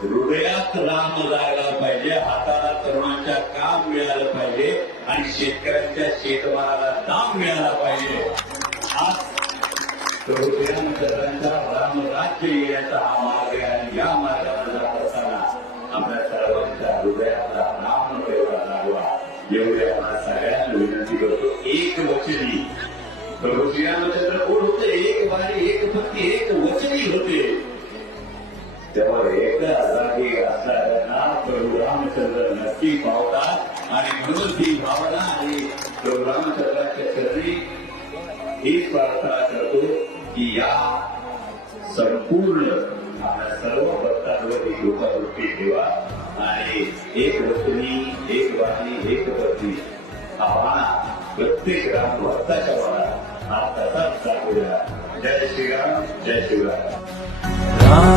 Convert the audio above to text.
हृदयात राम जायला पाहिजे हाताला तरुणाच्या काम मिळालं पाहिजे आणि शेतकऱ्यांच्या शेतमालाला दाम मिळाला पाहिजे. आज प्रभू श्रीरामचंद्रांचा रामराज्य येण्याचा हा मार्ग आहे आणि या मार्गावर जात असताना आपल्या सर्वांच्या हृदयातला राम तेवढा लागवा एवढे आपण सगळ्यांना विनंती करतो एक वचनी. प्रभू श्रीरामचंद्र कोण होते एक बारी एक भक्ती एक वचनी होते. तेव्हा एक जागी प्रभू रामचंद्र नक्की पावतात आणि म्हणून ही भावना आणि प्रभू रामचंद्राच्या चरणी हीच प्रार्थना करतो की या संपूर्ण आपल्या सर्व भक्तांवर ही कृपावृत्ती ठेवा. आणि एक वचनी एक वाणी एक पत्नी हा वाणा प्रत्येक राम भक्ताच्या वाणा हा तसाच दाखवूया जय श्रीराम जय श्रीराम.